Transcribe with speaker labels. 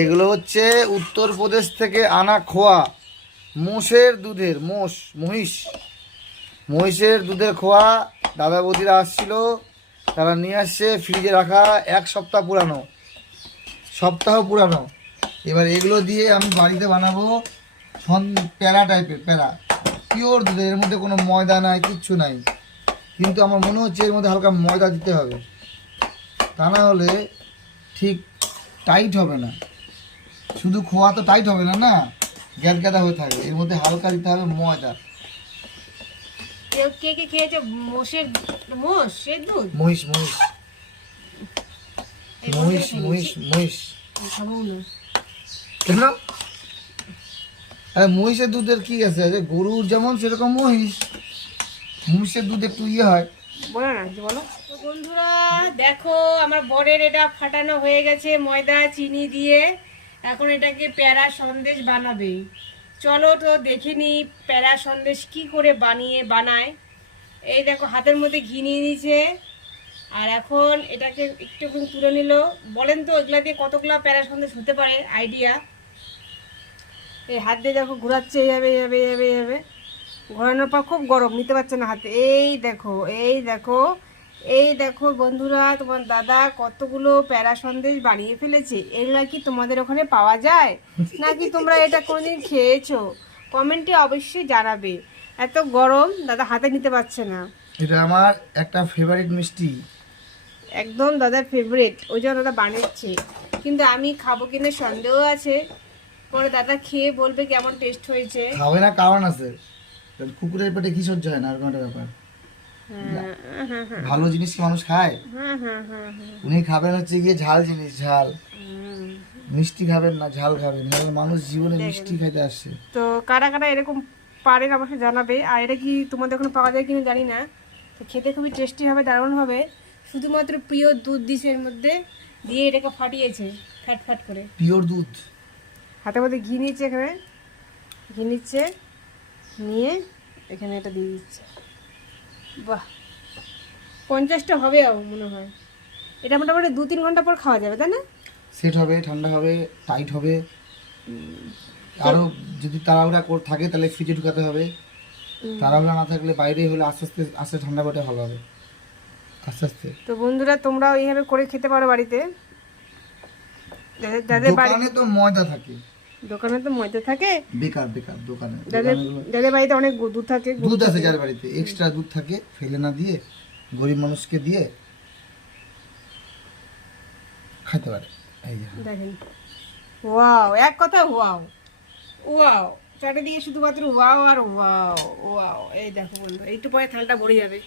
Speaker 1: এগুলো হচ্ছে উত্তরপ্রদেশ থেকে আনা খোয়া। মোষের দুধের, মোষ, মহিষ। মহিষের দুধের খোয়া দাদা বৌদিরা আসছিল, তারা নিয়ে আসছে, ফ্রিজে রাখা এক সপ্তাহ পুরানো। সপ্তাহ পুরানো। এবার এগুলো দিয়ে আমি বাড়িতে বানাবো সন প্যারা টাইপের প্যারা পিওর দুধের, এর মধ্যে কোনো ময়দা নাই, কিচ্ছু নাই। কিন্তু আমার মনে হচ্ছে এর মধ্যে হালকা ময়দা দিতে হবে। তা না হলে ঠিক টাইট হবে না। শুধু খোয়া তো টাইট হবে না না? গ্যাদ গ্যাদা হয়ে থাকবে এর মধ্যে হালকা দিতে হবে ময়দা।
Speaker 2: কে কে খেয়েছে? মোষের মোষ? সে দুধ?
Speaker 1: মহিষ মহিষ। মহিষ মহিষ মহিষ। কেন? আরে মহিষের দুধের কি আছে? গরুর যেমন সেরকম মহিষ। মহিষের দুধ একটু ইয়ে হয়।
Speaker 2: বলো না বলো। বন্ধুরা, দেখো আমার বরের এটা ফাটানো হয়ে গেছে ময়দা, চিনি দিয়ে। এখন এটাকে প্যারা সন্দেশ বানাবে। চলো তো দেখে নি প্যারা সন্দেশ কি করে বানিয়ে বানায়। এই দেখো, হাতের মধ্যে ঘি নিয়ে নিয়েছে। আর এখন এটাকে একটু তুলে নিল। বলেন তো, এগুলা দিয়ে কতগুলা প্যারা সন্দেশ হতে পারে? আইডিয়া? এই হাত দিয়ে দেখো, ঘোরাচ্ছে এইভাবে এইভাবে এইভাবে এইভাবে ঘোরানোর পর খুব গরম, নিতে পারছে না হাতে। এই দেখো এই দেখো এই দেখো বন্ধুরা তোমার দাদা কতগুলো প্যারা সন্দেশ বানিয়ে ফেলেছে। এগুলা কি তোমাদের ওখানে পাওয়া যায়? নাকি তোমরা এটা কোনোদিন খেয়েছো? কমেন্টে অবশ্যই জানাবে। এত গরম দাদা হাতে নিতে পারছে না।
Speaker 1: এটা আমার একটা ফেভারিট মিষ্টি।
Speaker 2: একদম দাদার ফেভারিট ওই জন্য দাদা বানাচ্ছে কিন্তু আমি খাব কিনা সন্দেহ আছে। পরে দাদা খেয়ে বলবে কেমন টেস্ট হয়েছে।
Speaker 1: খাবে না কারণ আছে। কুকুরের পেটে কি সহ্য হয় না আর কোনো ব্যাপার? ভালো জিনিস কি মানুষ খায়?
Speaker 2: হ্যাঁ হ্যাঁ হ্যাঁ হ্যাঁ।
Speaker 1: উনি খাবেন হচ্ছে গিয়ে ঝাল জিনিস ঝাল। মিষ্টি খাবেন না ঝাল খাবেন। মানুষ জীবনে মিষ্টি খাইতে আসছে।
Speaker 2: তো কারা কারা এরকম পারেন আমাকে জানাবে? আর এটা কি তোমাদের ওখানে পাওয়া যায় কিনা জানি না। তো খেতে খুবই টেস্টি হবে দারুণ হবে। শুধুমাত্র পিওর দুধ দিছে এর মধ্যে দিয়ে এটাকে ফাটিয়েছে ফ্যাট ফ্যাট করে।
Speaker 1: পিওর দুধ?
Speaker 2: হাতের মধ্যে ঘি নিচ্ছে এখানে। ঘি নিচ্ছে নিয়ে এখানে এটা দিয়ে দিচ্ছে। বাহ। পঞ্চাশটা হবে মনে হয়। এটা মোটামুটি দু তিন ঘণ্টা পর খাওয়া যাবে তাই না?
Speaker 1: সেট হবে ঠান্ডা হবে টাইট হবে। আরও যদি তাড়াহুড়া থাকে তাহলে ফ্রিজে ঢুকাতে হবে। তাড়াহুড়া না থাকলে বাইরে হলে আস্তে আস্তে আস্তে ঠান্ডা বাটে ভালো হবে। আস্তে আস্তে।
Speaker 2: তো বন্ধুরা তোমরাও এইভাবে করে খেতে পারো বাড়িতে। যাদের-
Speaker 1: দোকানে তো ময়দা থাকে।
Speaker 2: দোকানে তো ময়দা থাকে।
Speaker 1: বেকার বেকার দোকানে।
Speaker 2: যাদের বাড়িতে অনেক দুধ থাকে
Speaker 1: দুধ আছে যার বাড়িতে এক্সট্রা দুধ থাকে ফেলে না দিয়ে গরিব মানুষকে দিয়ে খাইতে পারে। এই যে।
Speaker 2: দেখেন। ওয়াও এক কথা ওয়াও। ওয়াও চারিদিকে শুধুমাত্র ওয়াও আর ওয়াও ওয়াও। এই দেখো বন্ধু একটু পরে থালটা ভরে যাবে।